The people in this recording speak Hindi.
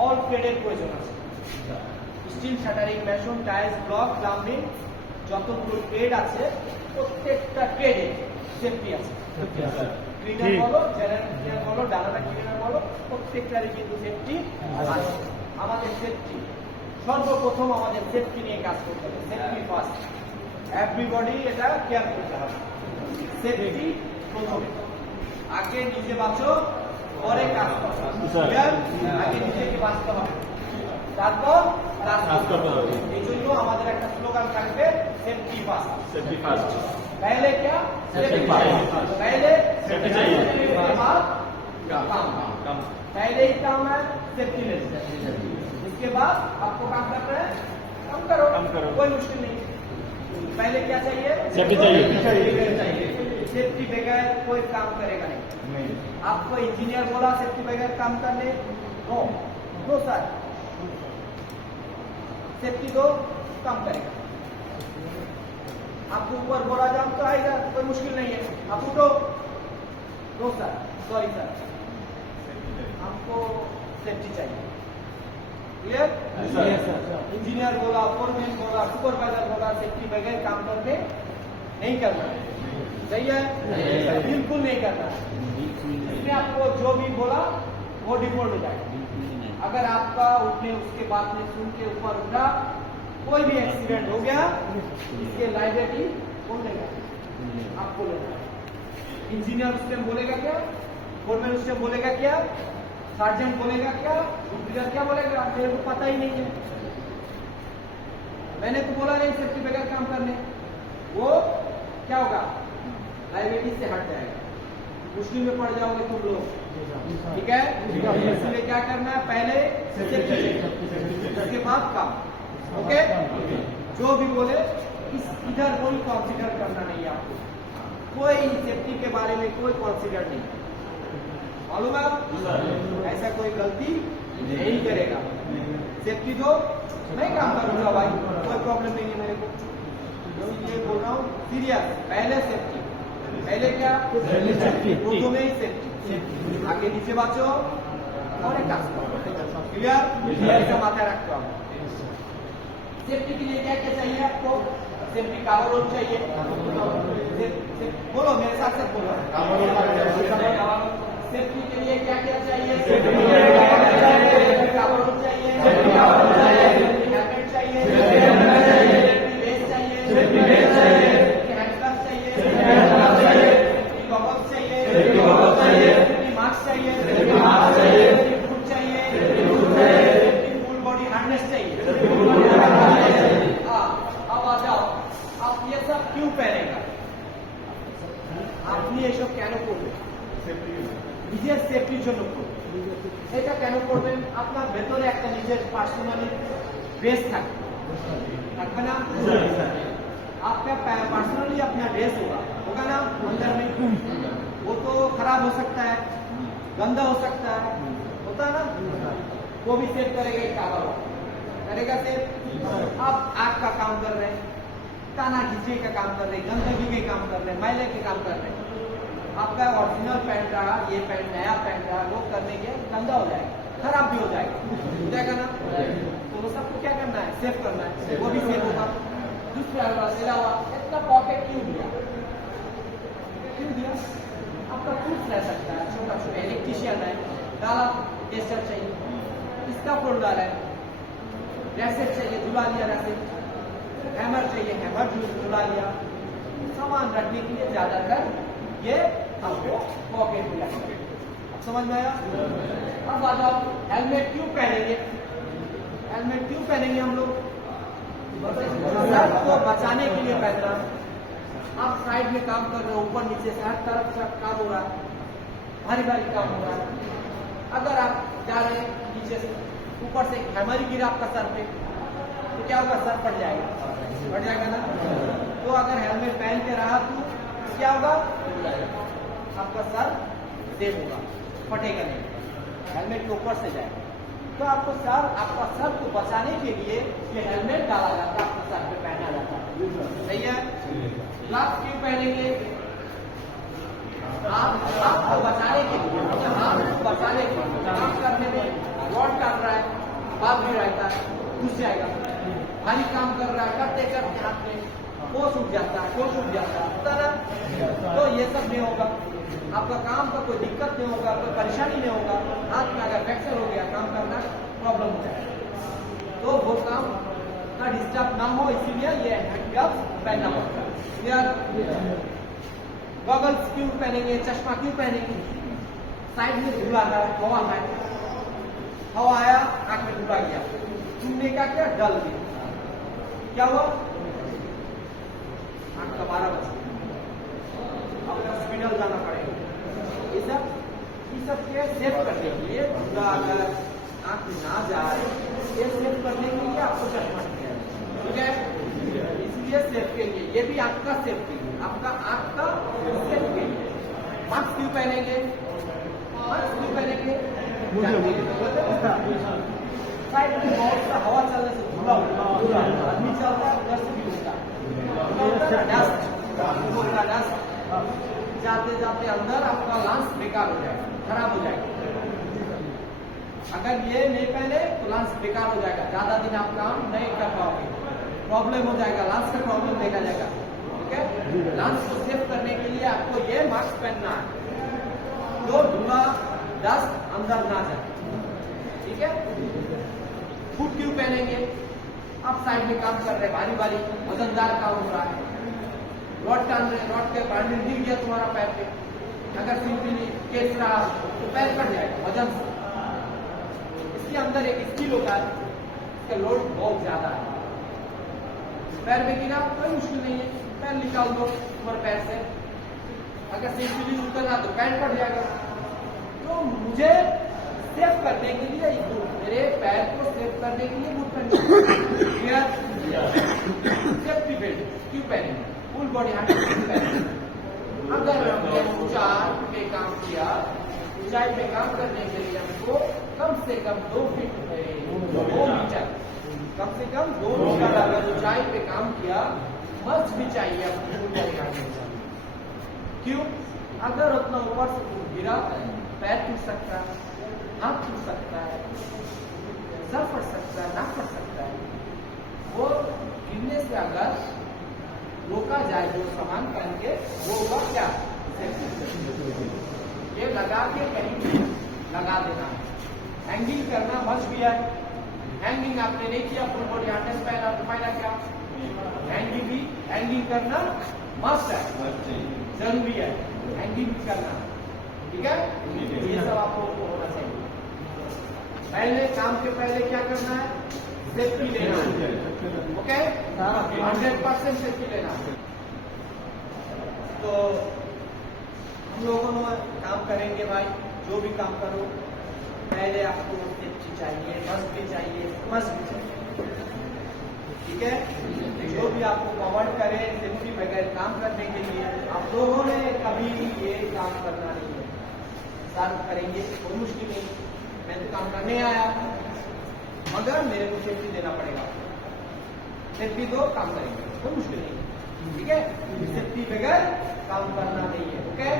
অল ট্রেডের প্রয়োজন আছে। Steel, shuttering, mason, tiles, block, plumbing, যতগুলো ট্রেড আছে প্রত্যেকটা ট্রেডে সেফটি আছে। ক্লিনার বলো, জেনারেল ক্লিনার বলো, ডালাটা ক্লিনার বলো, প্রত্যেকটারই কিন্তু সেফটি আছে। আমাদের সেফটি সর্বপ্রথম আমাদের সেফটি নিয়ে কাজ করতে হবে। সেফটি ফার্স্ট, এভরিবডি এটা কেয়ার করতে হবে। সেফটি প্রথমে, আগে নিজে বাঁচো পরে কাজ করো। আগে নিজেকে বাঁচতে হবে তারপর কাজ করতে হবে। এই জন্য আমাদের একটা স্লোগান থাকবে সেফটি ফার্স্ট। Safety first. पहले क्या? Safety first. पहले सेफ्टी चाहिए, उसके बाद काम। पहले ही काम है सेफ्टी लेना, उसके बाद आपको काम करना है, काम करो, कोई मुश्किल नहीं। पहले क्या चाहिए? सेफ्टी चाहिए। सेफ्टी बगैर कोई काम करेगा नहीं। आपको इंजीनियर बोला सेफ्टी बगैर काम करने, नो सर, सेफ्टी दो काम करेगा। आपको ऊपर बोला जाम तो आएगा, कोई मुश्किल नहीं है, आप उठो, नो सर, सॉरी सर, हमको सेफ्टी चाहिए। क्लियर? इंजीनियर बोला, फोरमैन बोला, सुपरवाइजर बोला, सेफ्टी बगैर काम करके नहीं करना है। सही है? बिल्कुल नहीं करना है। इसमें आपको जो भी बोला वो डिफॉल्ट हो जाएगा। अगर आपका उठने उसके बाद में सुन के ऊपर उठा, कोई भी एक्सीडेंट हो गया, इसके लाइबिलिटी कौन लेगा? आपको लेगा। इंजीनियर उस टाइम बोलेगा क्या? फोरमैन उस टाइम बोलेगा क्या? सर्जेंट बोलेगा क्या? इंजीनियर क्या बोलेगा? मेरे को पता ही नहीं है, मैंने तो बोला नहीं सेफ्टी बगैर काम करने। वो क्या होगा? लाइबिलिटी से हट जाएगा, मुश्किल में पड़ जाओगे तुम लोग। ठीक है? इसलिए क्या करना है? पहले सेफ्टी, उसके बाद काम। ओके? जो भी बोले इधर कोई कंसीडर करना नहीं है आपको, कोई सेफ्टी के बारे में कोई कंसीडर नहीं। मालूम है? ऐसा कोई गलती नहीं करेगा। सेफ्टी दो, मैं काम करूंगा भाई, कोई प्रॉब्लम नहीं है मेरे को। इसलिए बोल रहा हूँ सीरियस, पहले सेफ्टी। पहले क्या? प्रथम ही सेफ्टी, आगे नीचे बाँचो और एक काम करो। क्लियर? ऐसा माथा रखते हो। सेफ्टी के लिए क्या क्या चाहिए आपको? सेफ्टी कवर रोड चाहिए, बोलो मेरे साथ से बोलो। सेफ्टी के लिए क्या क्या चाहिए? कवर रोड चाहिए, हेलमेट चाहिए, वेस्ट चाहिए, हैंडग्लव्स चाहिए, गॉगल्स चाहिए, मास्क चाहिए, बूट चाहिए, फुल बॉडी हार्नेस चाहिए। अब आ जाओ, आप ये सब क्यों पहनेगा? আপনি এসব কেন করবেন? নিজের সেফটির জন্য করবেন। এটা কেন করবেন? আপনার ভেতরে একটা নিজের পার্সোনালি ড্রেস থাকবে ना? आपका पर्सनली अपना ड्रेस होगा ना अंदर में, वो तो खराब हो सकता है, गंदा हो सकता है, होता है ना? वो भी सेव करेगा, एक कावर करेगा सेव। आप आग का काम कर रहे हैं, ताना खींचे का काम कर रहे हैं, गंदगी के काम कर रहे हैं, मैले के काम कर रहे हैं, आपका ओरिजिनल पैंट रहा, ये पैंट नया पैंट रहा, वो करने के गंदा हो जाएगा, खराब भी हो जाएगा ना? तो वो सबको क्या करना है? सेव करना है, वो भी सेव होगा। दूसरा अलावा इतना पॉकेट क्यों दिया? आपका टूल्स रह सकता है, छोटा छोटा इलेक्ट्रिशियन है, डाला टेस्टर चाहिए, इसका फोल्ड डाला है, रैसेट चाहिए, झुला लिया रैसेट, हैमर चाहिए, हैमर झुला लिया। सामान रखने के लिए ज्यादातर ये आपको पॉकेट दिया। समझ में आया? अब आ जाओ, हेलमेट क्यों पहनेंगे? हेलमेट क्यों पहनेंगे हम लोग? सर को बचाने के लिए पहनना। आप साइड में काम कर रहे हो, ऊपर नीचे से हर तरफ से काम हो रहा है, भारी भारी काम हो रहा है। अगर आप जा रहे हैं नीचे से, ऊपर से हैमर ही गिरा आपका सर पे, तो क्या होगा? सर फट जाएगा ना? तो अगर हेलमेट पहन के रहा तो क्या होगा? आपका सर सेफ होगा, फटेगा नहीं, हेलमेट के ऊपर से जाएगा। तो आपका सर को बचाने के लिए ये हेलमेट डाला जाता है, आपके सर पे पहना जाता है। सही है? ग्लव्स क्यों पहनेंगे? आपको बचाने के लिए, काम करने में रॉड काट रहा है, बात भी रहता है, घुस जाएगा। भारी काम कर रहा है, करते करते हाथ में कोस उठ जाता है, कोस उठ जाता है, पता ना? तो ये सब नहीं होगा, आपका काम का कोई दिक्कत नहीं होगा, कोई परेशानी नहीं होगा। हाथ में अगर फ्रैक्चर हो गया, काम करना प्रॉब्लम हो जाएगा, तो वो काम का डिस्टर्ब ना हो, इसीलिए ये हैंड ग्लव्स पहनना पड़ता है। गॉगल्स क्यों पहनेंगे, चश्मा क्यों पहनेंगे? साइड में धुला है, हवा है, हवा आया आंख में धुला गया, छूने का क्या डल गया, क्या हुआ? आंख का 12 बजे अब हॉस्पिटल जाना पड़ेगा। ये सब के सेव करने के लिए धुला अगर आंख में ना जाए, ये सेव करने के लिए आपको चश्मा चाहिए, ठीक है? इसलिए सेव के लिए, ये भी आंख का सेव के लिए, आपका आंख का सेव के लिए। मास्क क्यों पहनेंगे? मास्क क्यों पहनेंगे? साइड में बहुत सा हवा चलने से धुला आदमी चलता है, उधर से भी उठता है, डस्ट जाते जाते अंदर आपका लंग्स बेकार हो जाएगा, खराब हो जाएगा। अगर ये नहीं पहने तो लंग्स बेकार हो जाएगा, ज्यादा दिन आप काम नहीं कर पाओगे, प्रॉब्लम हो जाएगा, लंग्स का प्रॉब्लम देखा जाएगा, ठीक है? लंग्स को सेव करने के लिए आपको ये मास्क पहनना है, तो धुआं डस्ट अंदर ना जाए, ठीक है? फुट क्यों पहनेंगे? आप साइड में काम कर रहे हैं, भारी भारी वजनदार काम हो रहा है, रॉड टान रहे, रॉड के बांधे गिर गया तुम्हारा पैर पे, अगर सिंपली केस रहा तो पैर कट जाएगा वजन से। इसके अंदर एक स्किल होता है, इसका लोड बहुत ज्यादा है, पैर में गिरा कोई मुश्किल नहीं है, पैर निकाल दो तुम्हारे पैर से, अगर सिंपली उतरना तो पैर कट जाएगा। तो मुझे सेव करने के लिए मेरे पैर को सेव करने के लिए बूट पहनना, सेफ्टी बेल्ट क्यों पहनेंगे? फुल बॉडी 100% अगर हमने ऊंचाई पे काम किया, ऊंचाई पे काम करने के लिए हमको कम से कम 2 फीट 2 मीटर, कम से कम 2 मीटर अगर ऊंचाई पे काम किया, मस्त भी चाहिए अपनी फुल बॉडी 100%। क्यों? अगर उतना ऊपर से गिरा, पैर टूट सकता है, हाथ टूट सकता है, सर फट सकता है, नाक फट सकता है। वो गिरने से अगर रोका जाए जो सामान पहन के, वो होगा क्या? ये लगा के कहीं भी लगा देना, हैंगिंग करना मस्ट भी है। हैंगिंग आपने नहीं किया, फुल बॉडी हार्नेस पहना तो फायदा क्या? हैंगिंग करना मस्ट है, जरूरी है, हैंगिंग भी करना, ठीक है? ये सब आपको होना चाहिए। पहले काम के पहले क्या करना है? सेफ्टी लेना, ओके? 100% सेफ्टी लेना। तो हम लोगों ने काम करेंगे भाई, जो भी काम करो पहले आपको सेफ्टी चाहिए, मस्ट भी चाहिए, मस्ट भी चाहिए, ठीक है? जो भी आपको कवर्ड करे सेफ्टी बगैर काम करने के लिए, आप लोगों ने कभी ये काम करना नहीं है, साथ करेंगे कोई मुश्किल नहीं, मैं तो काम करने आया, मगर मेरे को सेफ्टी देना पड़ेगा, सेफ्टी दो काम करेंगे, कोई मुश्किल नहीं, ठीक है? सेफ्टी बगैर काम करना नहीं है, ओके?